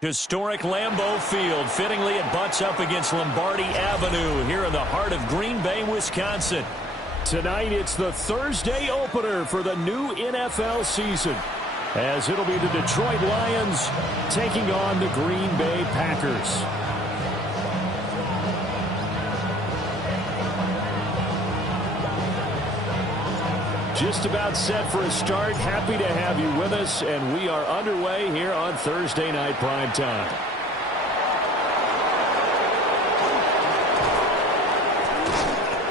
Historic Lambeau Field. Fittingly, it butts up against Lombardi Avenue here in the heart of Green Bay, Wisconsin. Tonight, it's the Thursday opener for the new NFL season, as it'll be the Detroit Lions taking on the Green Bay Packers. Just about set for a start. Happy to have you with us, and we are underway here on Thursday Night Primetime.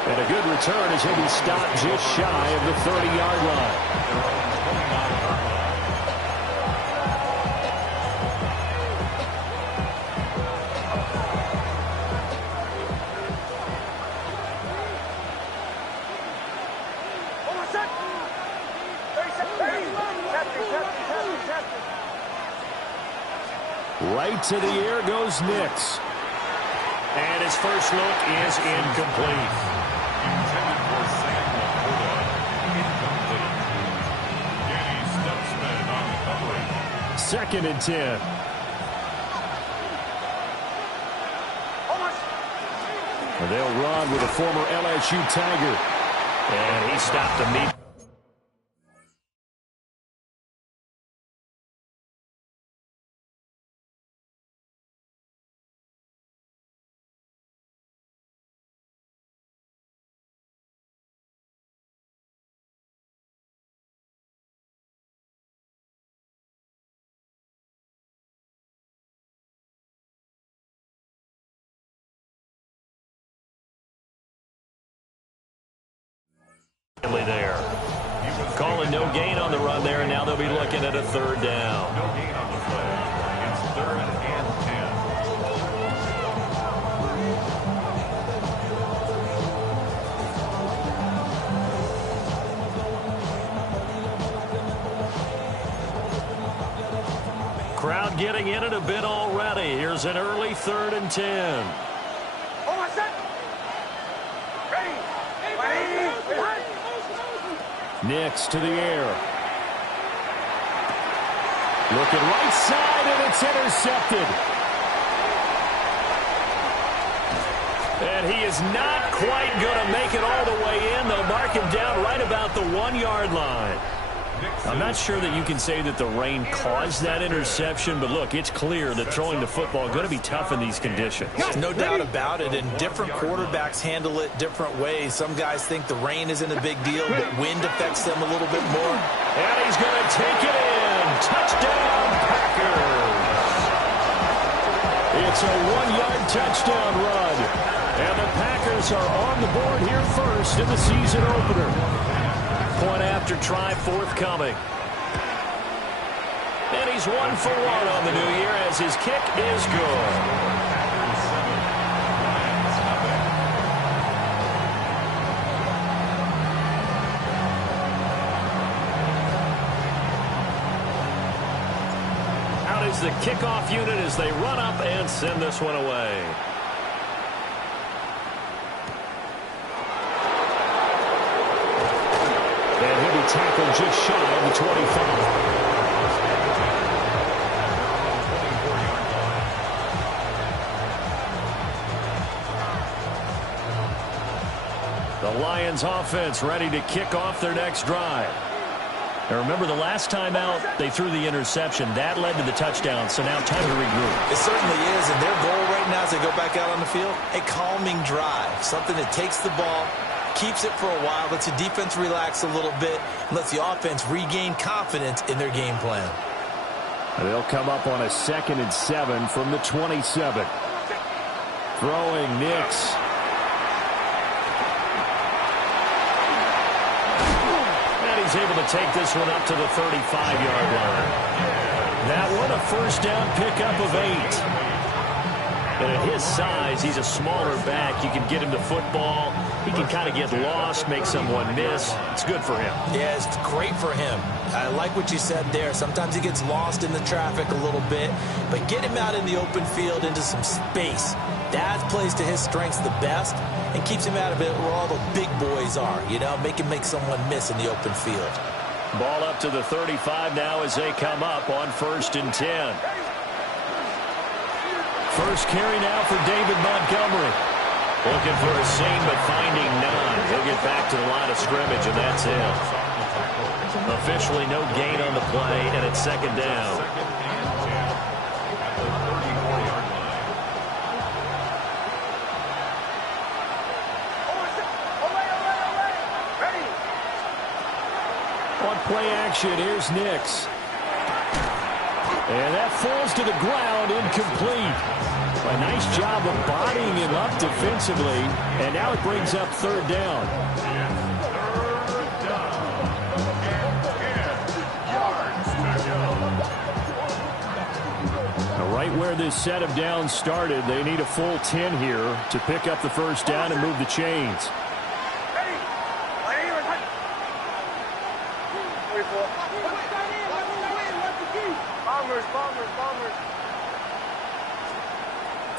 And a good return as he'll be stopped just shy of the 30-yard line. Right to the air goes Nix. And his first look is incomplete. Intended for Sam Laporta. Incomplete. Danny Stutzman on the coverage. 2nd and 10. They'll run with a former LSU Tiger. And he stopped immediately. There. Calling no gain on the run there, and now they'll be looking at a 3rd down. No gain on the play. It's 3rd and 10. Crowd getting in it a bit already. Here's an early 3rd and 10. Nix to the air. Looking right side, and it's intercepted. And he is not quite going to make it all the way in. They'll mark him down right about the 1-yard line. I'm not sure that you can say that the rain caused that interception, but look, it's clear that throwing the football is going to be tough in these conditions. No doubt about it, and different quarterbacks handle it different ways. Some guys think the rain isn't a big deal, but wind affects them a little bit more. And he's going to take it in. Touchdown, Packers. It's a 1-yard touchdown run. And the Packers are on the board here first in the season opener. Point after try forthcoming. And he's 1 for 1 on the new year as his kick is good. Out is the kickoff unit as they run up and send this one away. And he'll be tackled just shy of the 25. The Lions offense ready to kick off their next drive. Now remember, the last time out, they threw the interception. That led to the touchdown, so now time to regroup. It certainly is, and their goal right now as they go back out on the field, a calming drive, something that takes the ball, keeps it for a while, lets the defense relax a little bit, and lets the offense regain confidence in their game plan. They'll come up on a 2nd and 7 from the 27. Throwing Nix. And he's able to take this one up to the 35-yard line. That one a 1st down pickup of 8. And at his size, he's a smaller back. You can get him the football. He can kind of get lost, make someone miss. It's good for him. Yeah, it's great for him. I like what you said there. Sometimes he gets lost in the traffic a little bit, but get him out in the open field into some space. That plays to his strengths the best and keeps him out of it where all the big boys are, you know, make him make someone miss in the open field. Ball up to the 35 now as they come up on 1st and 10. First carry now for David Montgomery. Looking for a seam, but finding none. He'll get back to the line of scrimmage, and that's it. Officially no gain on the play, and it's second down. On play action, here's Nix. And that falls to the ground, incomplete. A nice job of bodying him up defensively, and now it brings up third down. Now, right where this set of downs started, they need a full 10 here to pick up the first down and move the chains.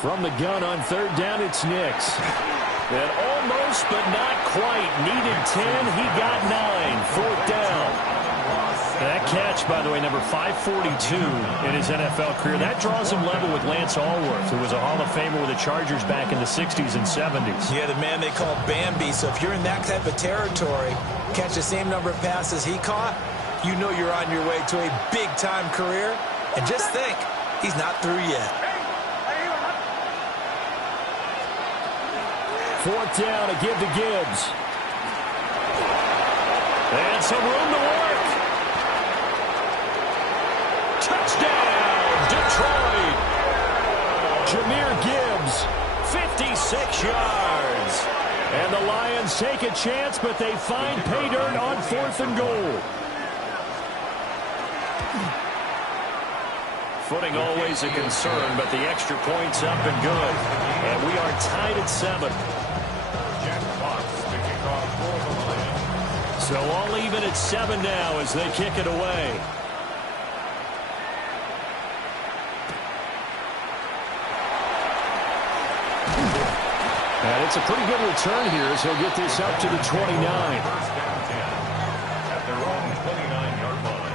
From the gun on third down, it's Nix. And almost, but not quite. Needed 10. He got 9. Fourth down. That catch, by the way, number 542 in his NFL career. That draws him level with Lance Allworth, who was a Hall of Famer with the Chargers back in the 60s and 70s. Yeah, the man they call Bambi. So if you're in that type of territory, catch the same number of passes he caught, you know you're on your way to a big-time career. And just think, he's not through yet. Fourth down, a give to Gibbs. And some room to work. Touchdown, Detroit. Jahmyr Gibbs, 56 yards. And the Lions take a chance, but they find pay dirt on 4th and goal. Footing always a concern, but the extra point's up and good. And we are tied at 7. So all even at 7 now as they kick it away. And it's a pretty good return here as he'll get this up to the 29. At their own 29-yard line.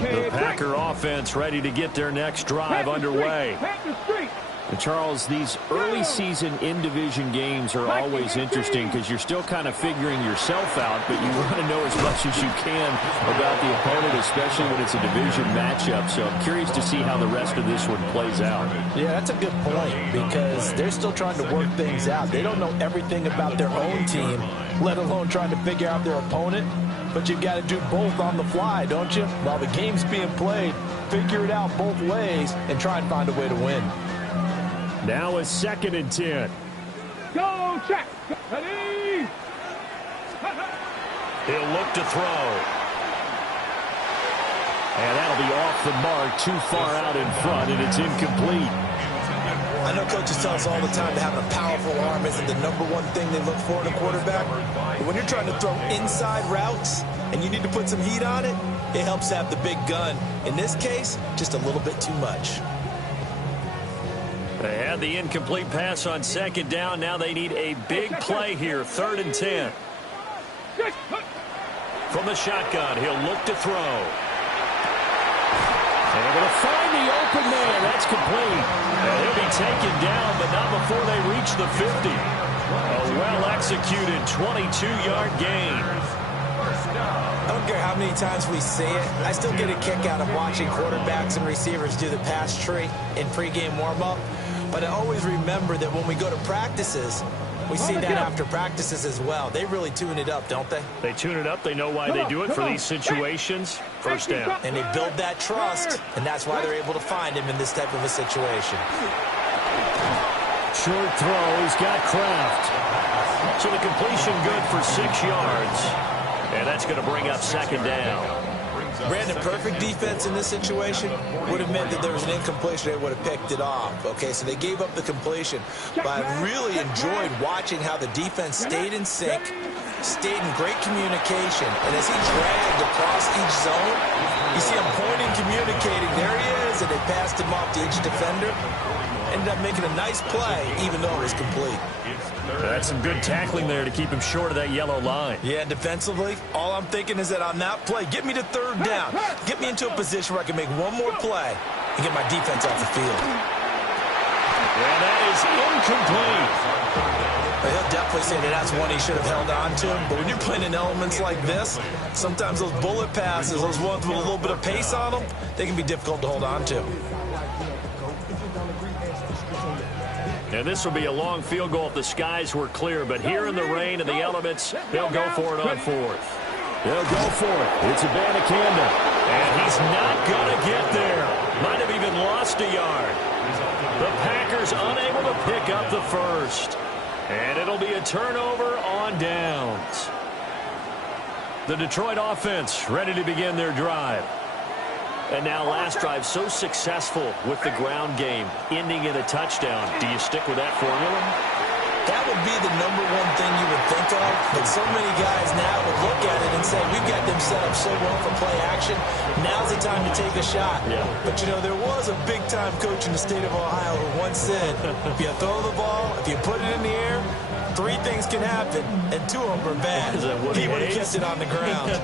The Packer offense ready to get their next drive underway. And Charles, these early season in-division games are always interesting because you're still kind of figuring yourself out, but you want to know as much as you can about the opponent, especially when it's a division matchup. So I'm curious to see how the rest of this one plays out. Yeah, that's a good point because they're still trying to work things out. They don't know everything about their own team, let alone trying to figure out their opponent. But you've got to do both on the fly, don't you? While the game's being played, figure it out both ways and try and find a way to win. Now a 2nd and 10. Go check. Ready. He'll look to throw. And that'll be off the mark, too far out in front, and it's incomplete. I know coaches tell us all the time that having a powerful arm isn't the #1 thing they look for in a quarterback. But when you're trying to throw inside routes and you need to put some heat on it, it helps to have the big gun. In this case, just a little bit too much. They had the incomplete pass on 2nd down. Now they need a big play here, 3rd and 10. From the shotgun, he'll look to throw. And they're going to find the open man. That's complete. And he'll be taken down, but not before they reach the 50. A well-executed 22-yard gain. I don't care how many times we say it, I still get a kick out of watching quarterbacks and receivers do the pass tree in pregame warm-up. But I always remember that when we go to practices, we see that after practices as well. They really tune it up, don't they? They tune it up. They know why they do it for these situations. First down. And they build that trust, and that's why they're able to find him in this type of a situation. Short throw. He's got Kraft. So the completion good for 6 yards. And that's going to bring up 2nd down. Brandon, perfect defense in this situation would have meant that there was an incompletion. They would have picked it off. Okay, so they gave up the completion. But I really enjoyed watching how the defense stayed in sync, stayed in great communication. And as he dragged across each zone, you see him pointing, communicating. There he is. is, and they passed him off to each defender. Ended up making a nice play, even though it was complete. That's some good tackling there to keep him short of that yellow line. Yeah, defensively, all I'm thinking is that on that play, get me to third down. Get me into a position where I can make one more play and get my defense off the field. And that is incomplete. He'll definitely say that that's one he should have held on to. But when you're playing in elements like this, sometimes those bullet passes, those ones with a little bit of pace on them, they can be difficult to hold on to. And this will be a long field goal if the skies were clear. But here in the rain and the elements, they'll go for it on fourth. They'll go for it. It's Abanikanda. And he's not going to get there. Might have even lost a yard. The Packers unable to pick up the first. And it'll be a turnover on downs. The Detroit offense ready to begin their drive. And now last drive so successful with the ground game, ending in a touchdown. Do you stick with that formula? That would be the number one thing you would think of, but so many guys now would look at it and say, we've got them set up so well for play action. Now's the time to take a shot. Yeah. But, you know, there was a big-time coach in the state of Ohio who once said, if you throw the ball, if you put it in the air, 3 things can happen, and 2 of them are bad. He would have kept it on the ground.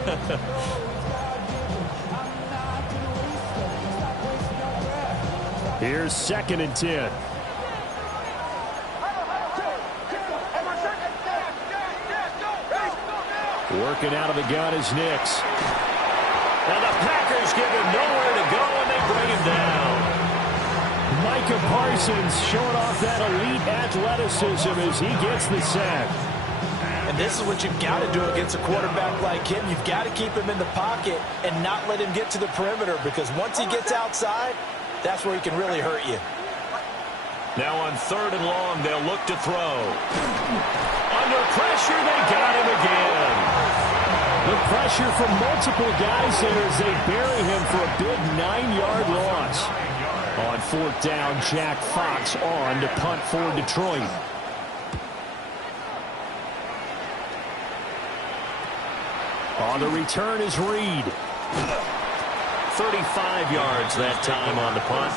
Here's 2nd and 10. Working out of the gun is Nix. And the Packers give him nowhere to go, and they bring him down. Micah Parsons showing off that elite athleticism as he gets the sack. And this is what you've got to do against a quarterback like him. You've got to keep him in the pocket and not let him get to the perimeter, because once he gets outside, that's where he can really hurt you. Now on 3rd and long, they'll look to throw. Under pressure, they got him again. The pressure from multiple guys there as they bury him for a big 9-yard loss. On 4th down, Jack Fox on to punt for Detroit. On the return is Reed. 35 yards that time on the punt.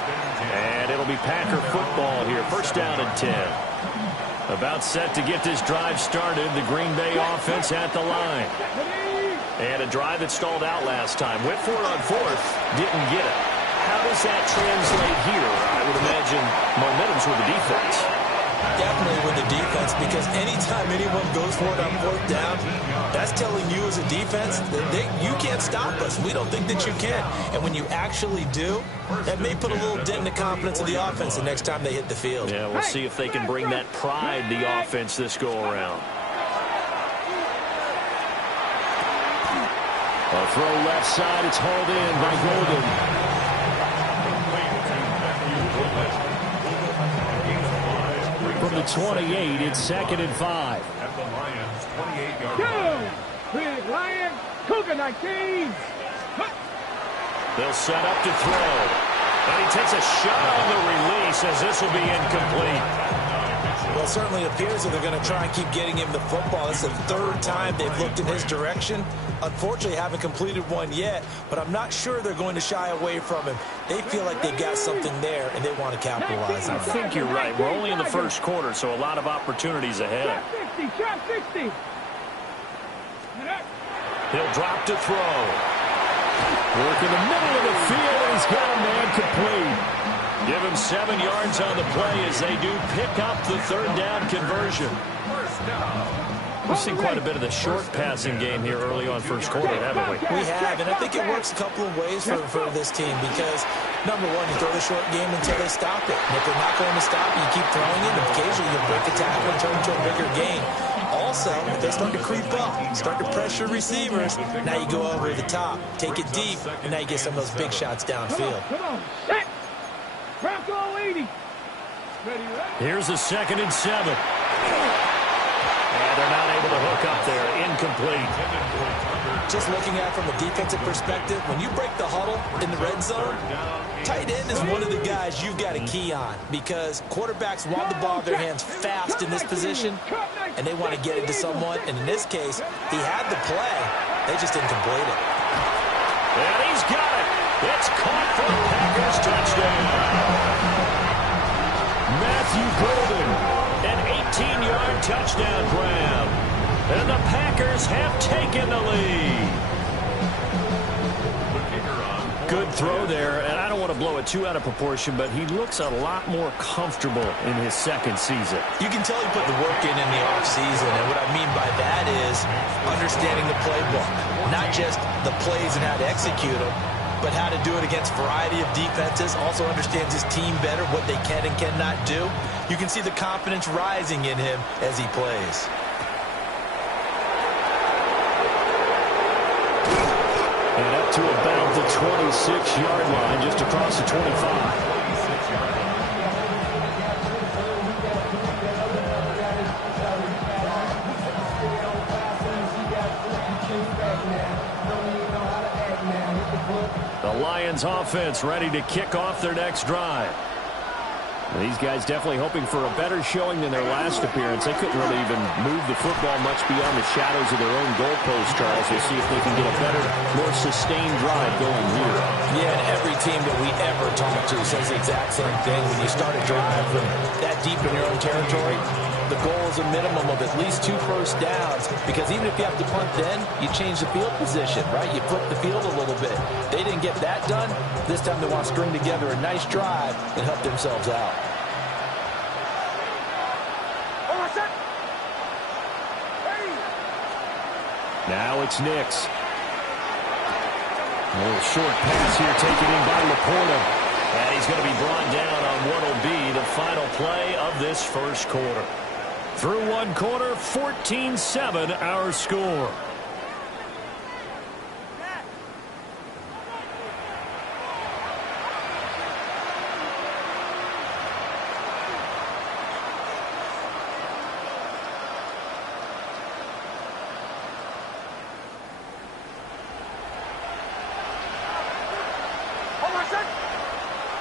And it'll be Packer football here. 1st down and 10. About set to get this drive started. The Green Bay offense at the line. And a drive that stalled out last time. Went for it on 4th. Didn't get it. How does that translate here? I would imagine momentum's with the defense. Definitely with the defense, because anytime anyone goes for it on 4th down, that's telling you as a defense that you can't stop us. We don't think that you can. And when you actually do, that may put a little dent in the confidence of the offense the next time they hit the field. Yeah, we'll see if they can bring that pride, the offense, this go-around. A throw left side. It's hauled in by Golden. From the 28, it's 2nd and 5. At the Lions' 28-yard line. Big Lion, Cougar 19. They'll set up to throw. And he takes a shot on the release as this will be incomplete. Well, it certainly appears that they're going to try and keep getting him the football. It's the 3rd time they've looked in his direction. Unfortunately, haven't completed one yet, but I'm not sure they're going to shy away from him. They feel like they've got something there, and they want to capitalize on it. I think you're right. We're only in the 1st quarter, so a lot of opportunities ahead. Trap 60. He'll drop to throw. Work in the middle of the field, and he's got a man complete. Give him 7 yards on the play as they do pick up the 3rd down conversion. We've seen quite a bit of the short passing game here early on 1st quarter, haven't we? We have, and I think it works a couple of ways for this team, because, number one, you throw the short game until they stop it. And if they're not going to stop it, you keep throwing it, and occasionally you'll break the tackle and turn into a bigger gain. Also, if they start to creep up, start to pressure receivers, now you go over the top, take it deep, and now you get some of those big shots downfield. Come on. Bronco 80. Here's a 2nd and 7. And they're not able to hook up there. Incomplete. Just looking at it from a defensive perspective, when you break the huddle in the red zone, tight end is one of the guys you've got to key on, because quarterbacks want the ball in their hands fast in this position, and they want to get it to someone. And in this case, he had the play. They just didn't complete it. And he's got it. It's caught for a Packers touchdown. touchdown grab. And the Packers have taken the lead. Good throw there, and I don't want to blow it too out of proportion, but he looks a lot more comfortable in his second season. You can tell he put the work in the offseason, and what I mean by that is understanding the playbook. Not just the plays and how to execute them, but how to do it against a variety of defenses. Also understands his team better, what they can and cannot do. You can see the confidence rising in him as he plays. And up to about the 26-yard line, just across the 25. The Lions offense ready to kick off their next drive. These guys definitely hoping for a better showing than their last appearance. They couldn't really even move the football much beyond the shadows of their own goalpost, Charles. We'll see if they can get a better, more sustained drive going here. Yeah, and every team that we ever talk to says the exact same thing. When you start a drive from that deep in your own territory, the goal is a minimum of at least 2 first downs, because even if you have to punt then, you change the field position, right? You flip the field a little bit. They didn't get that done. This time they want to string together a nice drive and help themselves out. Now it's Nix. A little short pass here taken in by Laporta. And he's going to be brought down on what will be the final play of this first quarter. Through one quarter, 14-7 our score.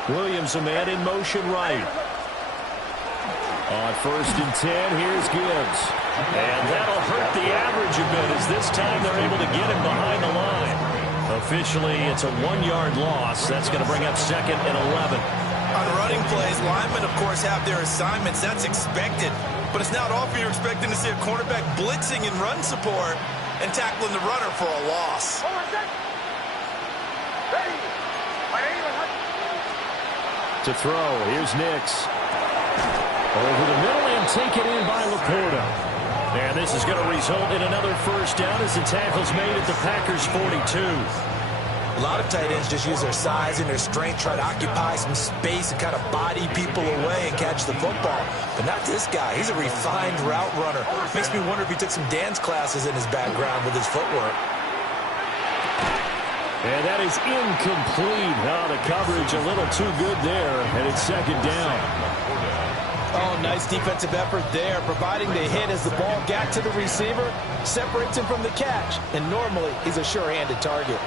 Williams, a man in motion right. On 1st and 10, here's Gibbs. And that'll hurt the average a bit, as this time they're able to get him behind the line. Officially, it's a 1-yard loss. That's going to bring up 2nd and 11. On running plays, linemen, of course, have their assignments. That's expected. But it's not often you're expecting to see a cornerback blitzing in run support and tackling the runner for a loss. To throw, here's Nix. Over the middle and taken in by Laporta. And this is going to result in another first down as the tackle's made at the Packers' 42. A lot of tight ends just use their size and their strength, try to occupy some space and kind of body people away and catch the football. But not this guy. He's a refined route runner. Makes me wonder if he took some dance classes in his background with his footwork. And that is incomplete. Oh, the coverage a little too good there, and it's 2nd down. Oh, nice defensive effort there, providing the hit as the ball got to the receiver, separates him from the catch, and normally he's a sure-handed target.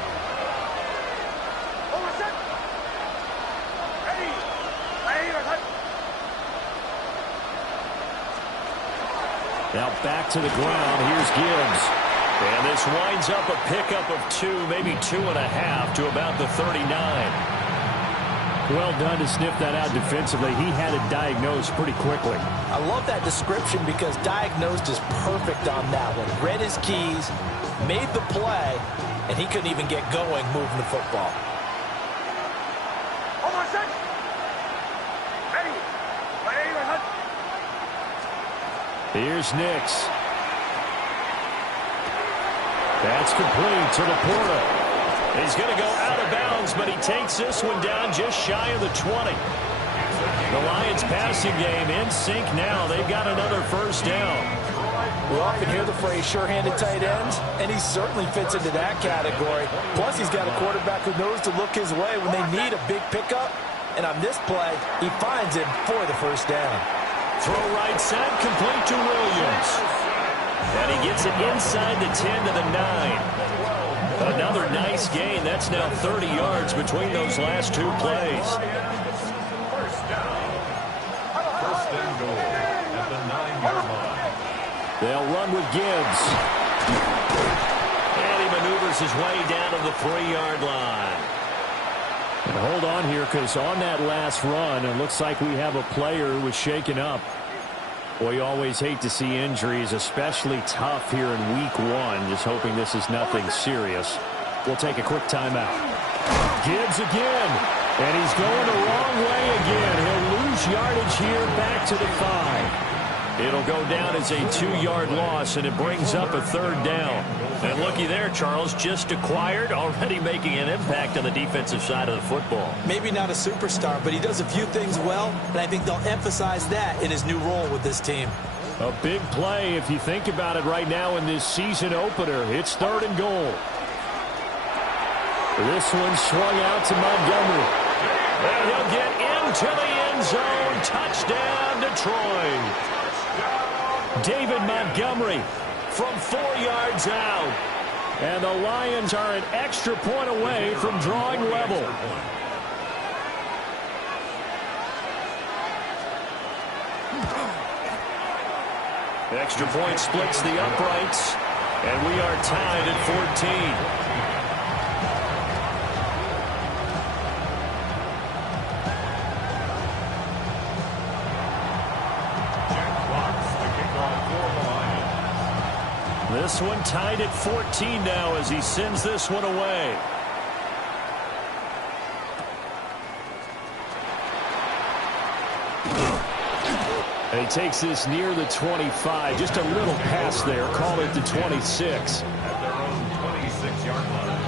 Now back to the ground. Here's Gibbs. And this winds up a pickup of 2, maybe 2.5 to about the 39. Well done to sniff that out defensively. He had it diagnosed pretty quickly. I love that description because diagnosed is perfect on that one. Read his keys, made the play, and he couldn't even get going moving the football. Here's Nix. That's complete to Laporta. He's going to go out of bounds, but he takes this one down just shy of the 20. The Lions passing game in sync now. They've got another first down. We often hear the phrase sure-handed tight ends, and he certainly fits into that category. Plus, he's got a quarterback who knows to look his way when they need a big pickup. And on this play, he finds him for the first down. Throw right side, complete to Williams. And he gets it inside the 10 to the 9. Another nice gain. That's now 30 yards between those last 2 plays. First and goal at the 9-yard line. They'll run with Gibbs. And he maneuvers his way down to the 3-yard line. And hold on here, because on that last run, it looks like we have a player who was shaken up. Well, you always hate to see injuries, especially tough here in week 1. Just hoping this is nothing serious. We'll take a quick timeout. Gibbs again. And he's going the wrong way again. He'll lose yardage here back to the 5. It'll go down as a 2-yard loss, and it brings up a 3rd down. And looky there, Charles, just acquired, already making an impact on the defensive side of the football. Maybe not a superstar, but he does a few things well, and I think they'll emphasize that in his new role with this team. A big play if you think about it right now in this season opener. It's 3rd and goal. This one swung out to Montgomery. And he'll get into the end zone. Touchdown, Detroit. David Montgomery from 4 yards out. And the Lions are an extra point away from drawing level. The extra point splits the uprights. And we are tied at 14. This one tied at 14 now as he sends this one away. And he takes this near the 25. Just a little pass there. Call it the 26. At their own 26-yard line.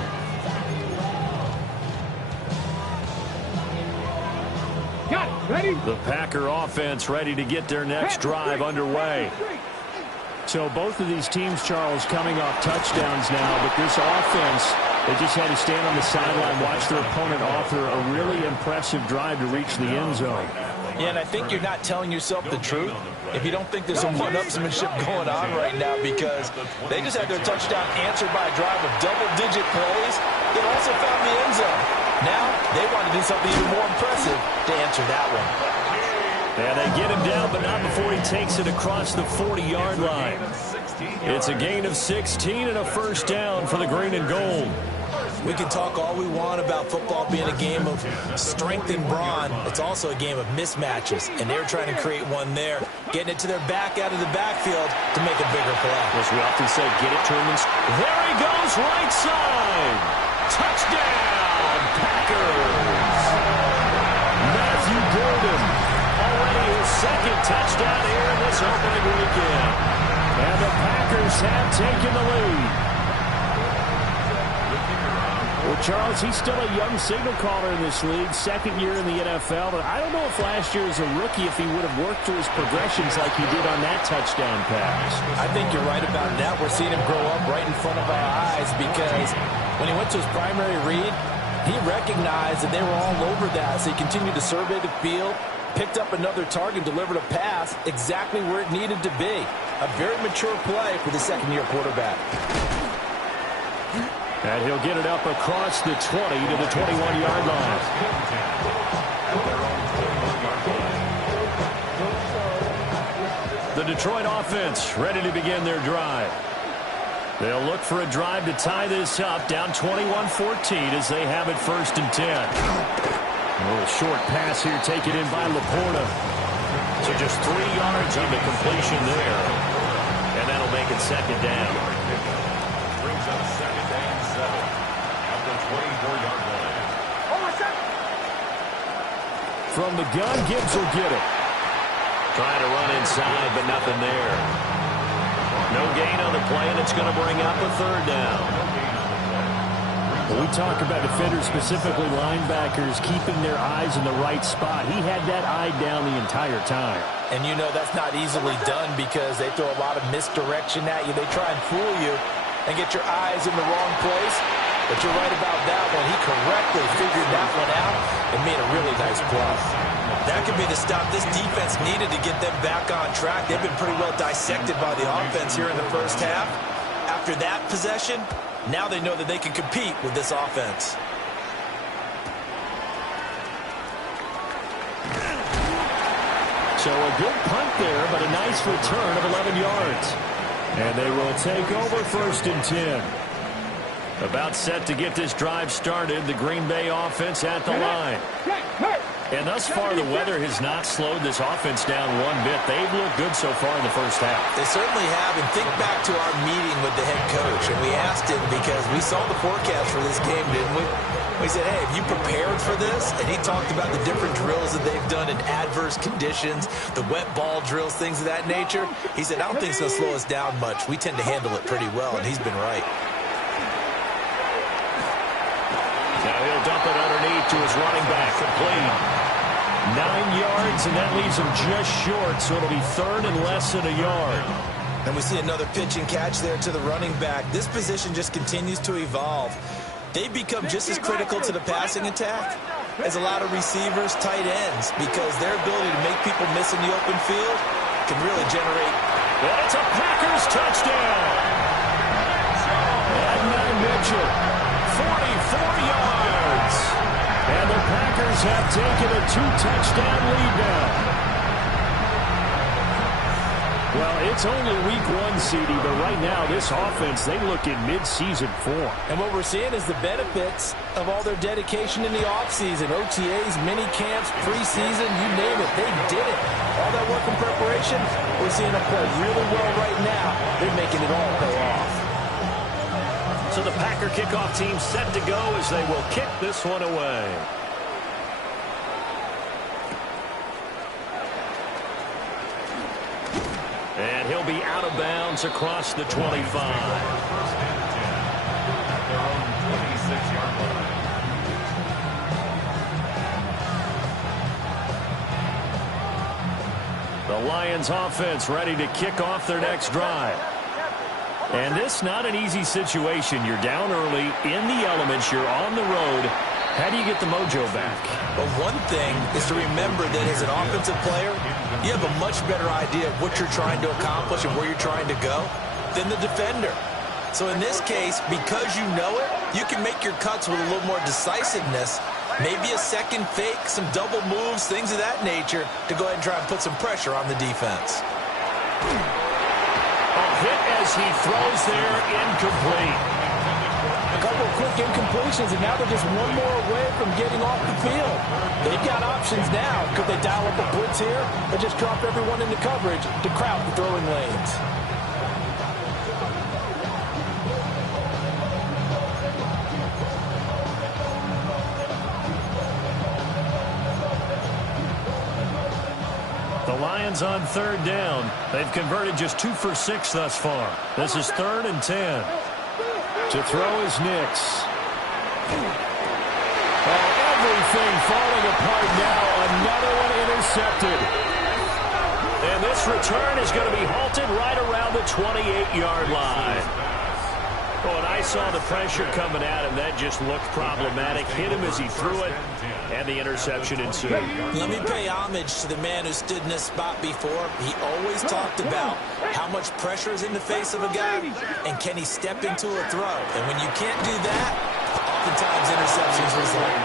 Got it. Ready? The Packer offense ready to get their next drive underway. So both of these teams, Charles, coming off touchdowns now, but this offense, they just had to stand on the sideline, watch their opponent offer a really impressive drive to reach the end zone. Yeah, and I think you're not telling yourself the truth if you don't think there's some one-upsmanship going on right now, because they just had their touchdown answered by a drive of double-digit plays that also found the end zone. Now they want to do something even more impressive to answer that one. And they get him down, but not before he takes it across the 40-yard line. It's a gain of 16 and a 1st down for the green and gold. We can talk all we want about football being a game of strength and brawn. It's also a game of mismatches, and they're trying to create one there, getting it to their back out of the backfield to make a bigger play. As we often say, get it to him. There he goes, right side. Touchdown, Packers. Matthew Gordon, already his 2nd touchdown here in this opening weekend. And the Packers have taken the lead. Well, Charles, he's still a young signal caller in this league, 2nd year in the NFL. But I don't know if last year as a rookie, if he would have worked through his progressions like he did on that touchdown pass. I think you're right about that. We're seeing him grow up right in front of our eyes, because when he went to his primary read, he recognized that they were all over that. So he continued to survey the field, picked up another target, delivered a pass exactly where it needed to be. A very mature play for the 2nd-year quarterback. And he'll get it up across the 20 to the 21-yard line. The Detroit offense ready to begin their drive. They'll look for a drive to tie this up, down 21-14 as they have it 1st and 10. A little short pass here taken in by Laporta. So just 3 yards on the completion there. And that'll make it 2nd down. Brings up 2nd and 7 at the 24-yard line. From the gun, Gibbs will get it. Trying to run inside, but nothing there. No gain on the play, and it's going to bring up a 3rd down. When we talk about defenders, specifically linebackers, keeping their eyes in the right spot, he had that eye down the entire time. And you know that's not easily done, because they throw a lot of misdirection at you. They try and fool you and get your eyes in the wrong place. But you're right about that one. He correctly figured that one out and made a really nice play. That could be the stop this defense needed to get them back on track. They've been pretty well dissected by the offense here in the 1st half. After that possession, now they know that they can compete with this offense. So a good punt there, but a nice return of 11 yards. And they will take over 1st and 10. About set to get this drive started. The Green Bay offense at the line. And thus far, the weather has not slowed this offense down one bit. They've looked good so far in the first half. They certainly have. And think back to our meeting with the head coach. And we asked him because we saw the forecast for this game, didn't we? We said, hey, have you prepared for this? And he talked about the different drills that they've done in adverse conditions, the wet ball drills, things of that nature. He said, I don't think it's going to slow us down much. We tend to handle it pretty well, and he's been right. Now he'll dump it underneath to his running back. Complete. 9 yards, and that leaves him just short, so it'll be third and less than a yard. And we see another pitch and catch there to the running back. This position just continues to evolve. They become just as critical to the passing attack as a lot of receivers, tight ends, because their ability to make people miss in the open field can really generate. And it's a Packers touchdown. Adnan Mitchell, 44 yards. And the Packers have taken a 2-touchdown lead now. Well, it's only week 1, CD, but right now this offense, they look in mid-season form. And what we're seeing is the benefits of all their dedication in the offseason. OTAs, mini camps, preseason, you name it. They did it. All that work in preparation, we're seeing them play really well right now. They're making it all pay off. So the Packer kickoff team set to go as they will kick this one away. And he'll be out of bounds across the 25. First and 10 at their own 26-yard line. The Lions offense ready to kick off their next drive. And this not an easy situation. You're down early, in the elements, you're on the road. How do you get the mojo back? Well, one thing is to remember that as an offensive player, you have a much better idea of what you're trying to accomplish and where you're trying to go than the defender. So in this case, because you know it, you can make your cuts with a little more decisiveness, maybe a second fake, some double moves, things of that nature, to go ahead and try and put some pressure on the defense. A hit as he throws there, incomplete. A couple of quick incompletions, and now they're just one more away from getting off the field. They've got options now. Could they dial up a blitz here or just drop everyone into coverage to crowd the throwing lanes? The Lions on third down. They've converted just 2 for 6 thus far. This is 3rd and 10. To throw is Nix. Everything falling apart now. Another one intercepted. And this return is going to be halted right around the 28-yard line. Oh, and I saw the pressure coming at him. That just looked problematic. Hit him as he threw it, and the interception ensued. Let me pay homage to the man who stood in this spot before. He always talked about how much pressure is in the face of a guy, and can he step into a throw. And when you can't do that, oftentimes interceptions result.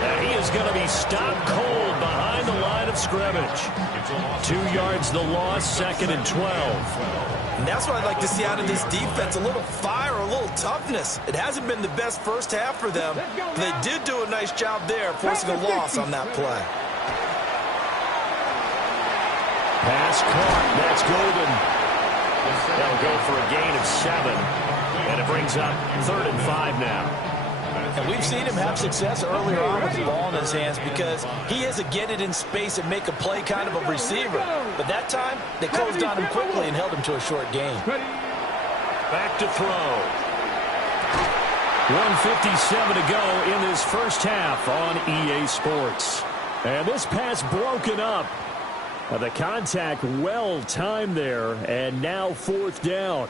And he is going to be stopped cold behind the line of scrimmage. 2 yards the loss, 2nd and 12. And that's what I'd like to see out of this defense, a little fire, a little toughness. It hasn't been the best first half for them, but they did do a nice job there, forcing a loss on that play. Pass caught. That's Golden. They'll go for a gain of 7. And it brings up 3rd and 5 now. And we've seen him have success earlier on with the ball in his hands because he is a get-it-in space and make a play kind of a receiver. But that time, they closed on him quickly and held him to a short gain. Back to throw. 1:57 to go in this first half on EA Sports. And this pass broken up. The contact well timed there, and now 4th down.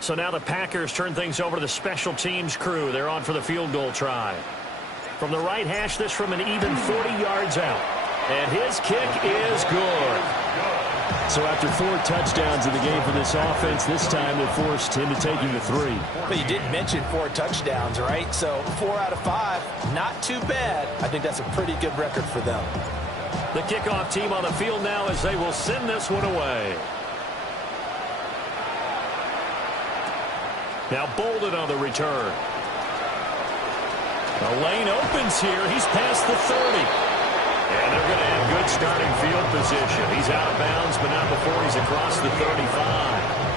So now the Packers turn things over to the special teams crew. They're on for the field goal try. From the right hash, this from an even 40 yards out. And his kick is good. So after 4 touchdowns in the game for this offense, this time they're forced into taking the 3. But you did mention 4 touchdowns, right? So 4 out of 5, not too bad. I think that's a pretty good record for them. The kickoff team on the field now as they will send this one away. Now Bolden on the return. The lane opens here. He's past the 30. And they're going to have good starting field position. He's out of bounds, but not before he's across the 35.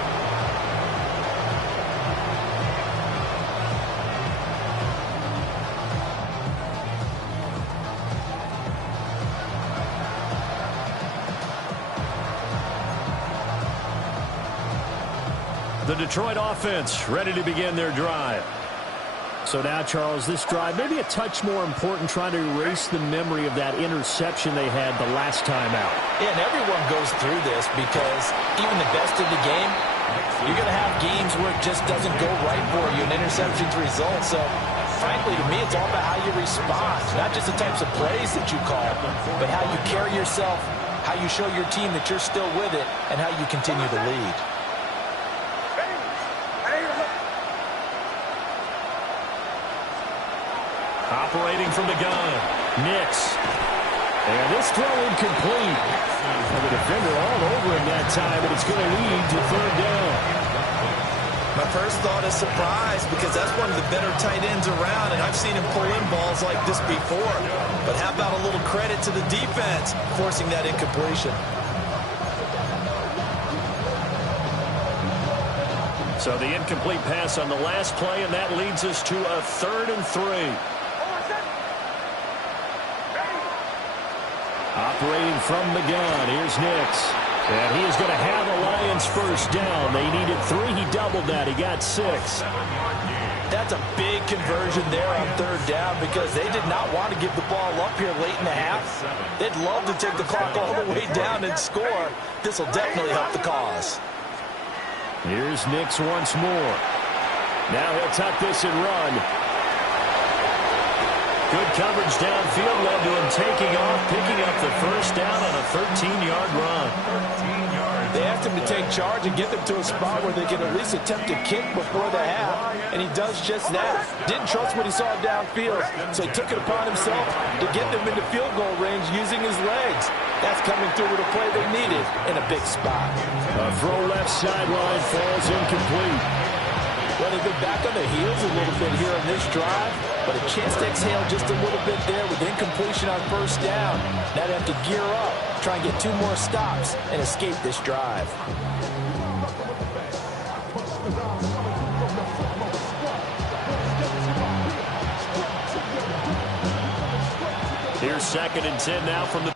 The Detroit offense ready to begin their drive. So now, Charles, this drive maybe a touch more important, trying to erase the memory of that interception they had the last time out. Yeah, and everyone goes through this because even the best of the game, you're going to have games where it just doesn't go right for you, and interceptions result. So, frankly, to me, it's all about how you respond, not just the types of plays that you call, but how you carry yourself, how you show your team that you're still with it, and how you continue to lead. Operating from the gun, Nix. And this throw incomplete. And the defender all over him that time, but it's going to lead to third down. My first thought is surprise, because that's one of the better tight ends around, and I've seen him pull in balls like this before. But how about a little credit to the defense forcing that incompletion? So the incomplete pass on the last play, and that leads us to a 3rd and 3. Operating from the gun, here's Nix. And he is going to have a Lions first down. They needed 3. He doubled that. He got 6. That's a big conversion there on 3rd down because they did not want to give the ball up here late in the half. They'd love to take the clock all the way down and score. This will definitely help the cause. Here's Nix once more. Now he'll tuck this and run. Good coverage downfield led to him taking off, picking up the first down on a 13-yard run. They asked him to take charge and get them to a spot where they can at least attempt to kick before the half, and he does just that. Didn't trust what he saw downfield, so he took it upon himself to get them into field goal range using his legs. That's coming through with a play they needed in a big spot. A throw left sideline falls incomplete. Well, they've been back on their heels a little bit here on this drive, but a chance to exhale just a little bit there with incompletion on first down. Now they have to gear up, try and get 2 more stops, and escape this drive. Here's 2nd and 10 now from the